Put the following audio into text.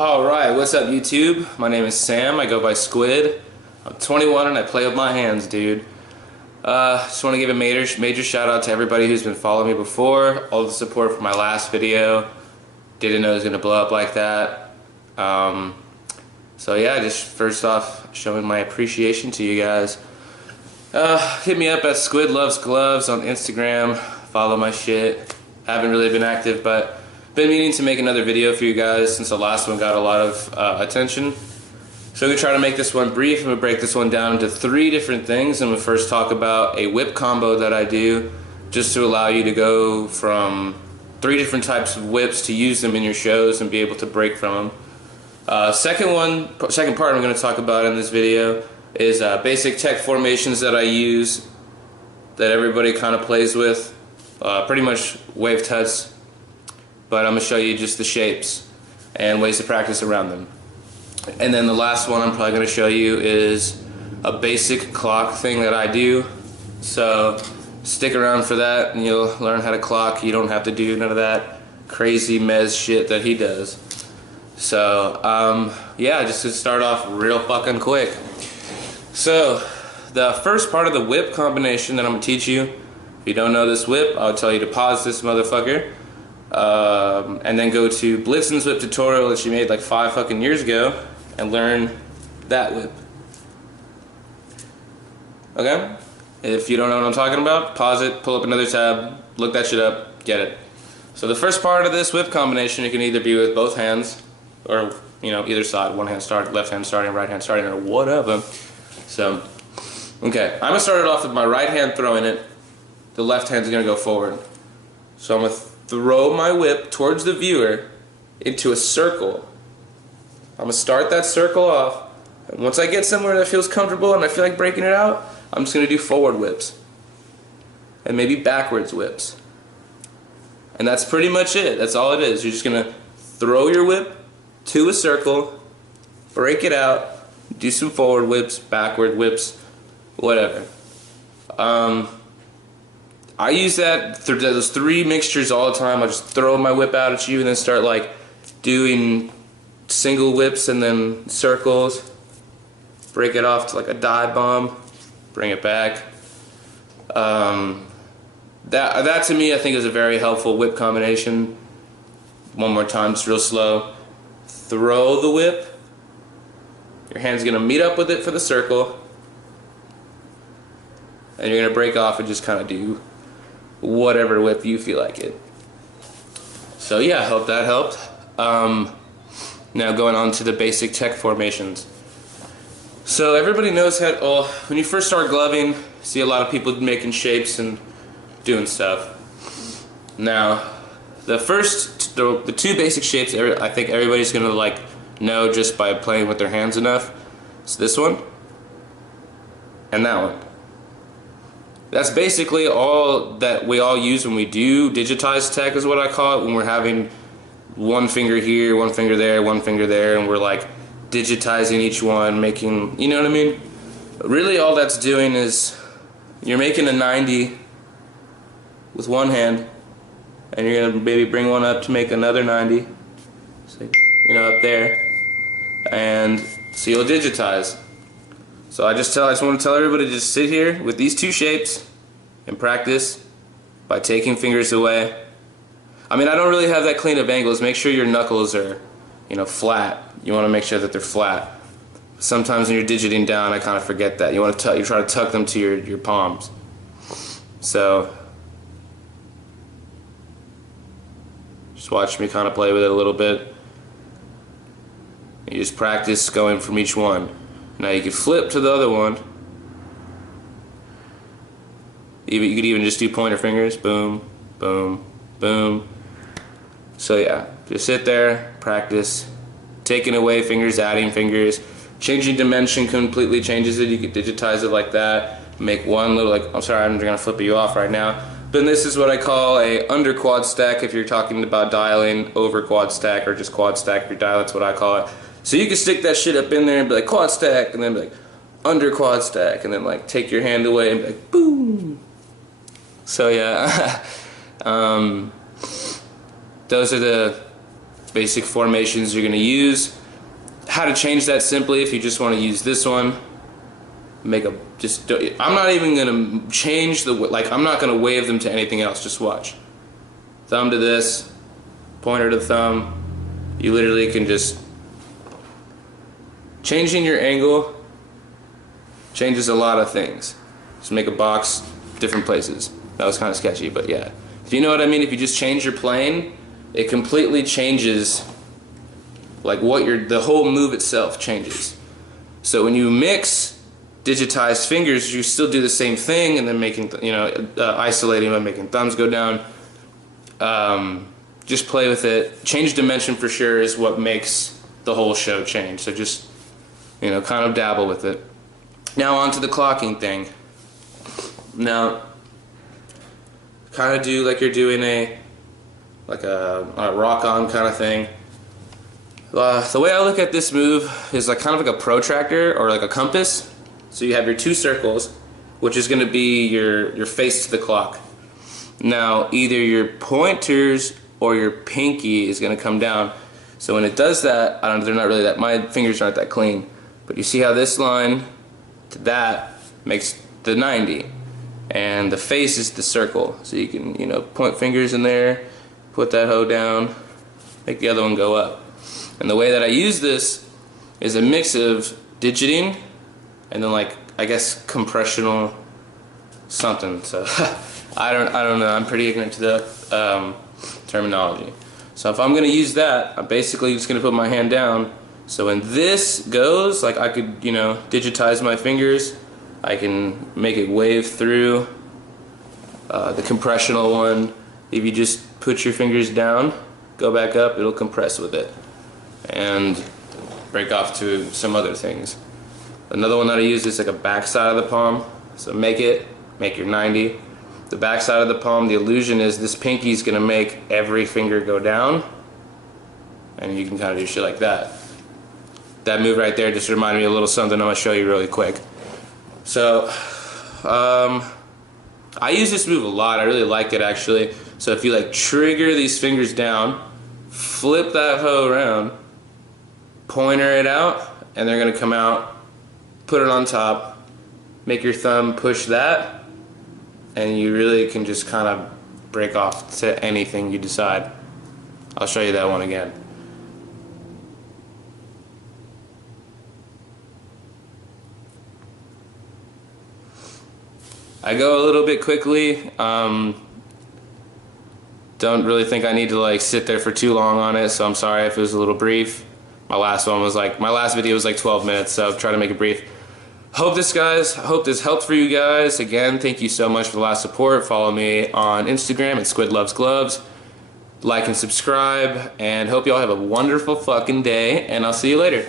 Alright, what's up YouTube? My name is Sam, I go by Squid. I'm 21 and I play with my hands, dude. Just want to give a major shout out to everybody who's been following me before. All the support for my last video. Didn't know it was going to blow up like that. So yeah, just first off, showing my appreciation to you guys. Hit me up at Squid Loves Gloves on Instagram. Follow my shit. Haven't really been active, but been meaning to make another video for you guys since the last one got a lot of attention. So I'm going to try to make this one brief. I'm going to break this one down into 3 different things. I'm going to first talk about a whip combo that I do just to allow you to go from 3 different types of whips to use them in your shows and be able to break from them. Second part I'm going to talk about in this video is basic tech formations that I use that everybody kind of plays with. Pretty much wave tuts. But I'm going to show you just the shapes and ways to practice around them. And then the last one I'm probably going to show you is a basic clock thing that I do. So stick around for that and you'll learn how to clock. You don't have to do none of that crazy mez shit that he does. So yeah, just to start off real fucking quick. So the first part of the whip combination that I'm going to teach you, if you don't know this whip, I'll tell you to pause this motherfucker. And then go to Blitzen's whip tutorial that she made like 5 fucking years ago and learn that whip. Okay? If you don't know what I'm talking about, pause it, pull up another tab, look that shit up, get it. So the first part of this whip combination, you can either be with both hands or, you know, either side, one hand starting, left hand starting, right hand starting, or whatever. So, okay, I'm gonna start it off with my right hand throwing it. The left hand's gonna go forward. So I'm gonna throw my whip towards the viewer into a circle. I'm going to start that circle off, and once I get somewhere that feels comfortable and I feel like breaking it out, I'm just going to do forward whips and maybe backwards whips. And that's pretty much it. That's all it is. You're just going to throw your whip to a circle, break it out, do some forward whips, backward whips, whatever. I use those 3 mixtures all the time. I just throw my whip out at you and then start like doing single whips and then circles. Break it off to like a dive bomb. Bring it back. That to me I think is a very helpful whip combination. One more time, just real slow. Throw the whip. Your hand's gonna meet up with it for the circle. And you're gonna break off and just kind of do whatever whip you feel like it. So yeah, I hope that helped. Now going on to the basic tech formations. So everybody knows how, when you first start gloving, see a lot of people making shapes and doing stuff. Now, the 2 basic shapes I think everybody's gonna like know just by playing with their hands enough. It's this one and that one. That's basically all that we all use when we do digitized tech is what I call it, when we're having one finger here, one finger there, one finger there, and we're like digitizing each one, making, you know what I mean? Really all that's doing is you're making a 90 with one hand and you're going to maybe bring one up to make another 90, so, you know, up there, and so you'll digitize. So I just want to tell everybody to just sit here with these 2 shapes and practice by taking fingers away. I mean, I don't really have that clean of angles. Make sure your knuckles are, you know, flat. You want to make sure that they're flat. Sometimes when you're digiting down, I kind of forget that. You want to you try to tuck them to your palms. So just watch me kind of play with it a little bit. You just practice going from each one. Now you could flip to the other one. You could even just do pointer fingers. Boom, boom, boom. So yeah, just sit there, practice. Taking away fingers, adding fingers. Changing dimension completely changes it. You could digitize it like that. Make one little, like, I'm sorry, I'm going to flip you off right now. But this is what I call a under quad stack if you're talking about dialing, over quad stack, or just quad stack if you're dialing. That's what I call it. So you can stick that shit up in there and be like quad stack, and then be like under quad stack, and then like take your hand away and be like boom. So yeah, those are the basic formations you're going to use. How to change that simply, if you just want to use this one, I'm not even going to change I'm not going to wave them to anything else, just watch. Thumb to this, pointer to the thumb. You literally can just, changing your angle changes a lot of things. Just make a box different places. That was kind of sketchy, but yeah. Do you know what I mean? If you just change your plane, it completely changes, like the whole move itself changes. So when you mix digitized fingers, you still do the same thing, and then making, isolating by making thumbs go down. Just play with it. Change dimension for sure is what makes the whole show change. So just, kind of dabble with it. Now on to the clocking thing. Now, kind of do like you're doing a rock-on kind of thing. The way I look at this move is kind of like a protractor or like a compass. So you have your two circles, which is going to be your face to the clock. Now, either your pointers or your pinky is going to come down. So when it does that, they're not really my fingers aren't that clean. But you see how this line to that makes the 90. And the face is the circle. So you can, point fingers in there, put that hoe down, make the other one go up. And the way that I use this is a mix of digiting and then I guess compressional something. So I don't know. I'm pretty ignorant to the terminology. So if I'm gonna use that, I'm basically just gonna put my hand down. So when this goes, I could digitize my fingers. I can make it wave through. The compressional one, if you just put your fingers down, go back up, it'll compress with it and break off to some other things. Another one that I use is a back side of the palm. So make your 90. The back side of the palm, the illusion is this pinky is gonna make every finger go down, and you can kind of do shit like that. That move right there just reminded me of a little something I'm gonna show you really quick. So, I use this move a lot. I really like it actually. So if you trigger these fingers down, flip that hoe around, pointer it out, and they're gonna come out, put it on top, make your thumb push that, and you really can just kind of break off to anything you decide. I'll show you that one again. I go a little bit quickly. Don't really think I need to sit there for too long on it, so I'm sorry if it was a little brief. My last video was 12 minutes, so I'll try to make it brief. Hope this helped for you guys. Again, thank you so much for the last support. Follow me on Instagram at Squid Loves Gloves. Like and subscribe, and hope y'all have a wonderful fucking day, and I'll see you later.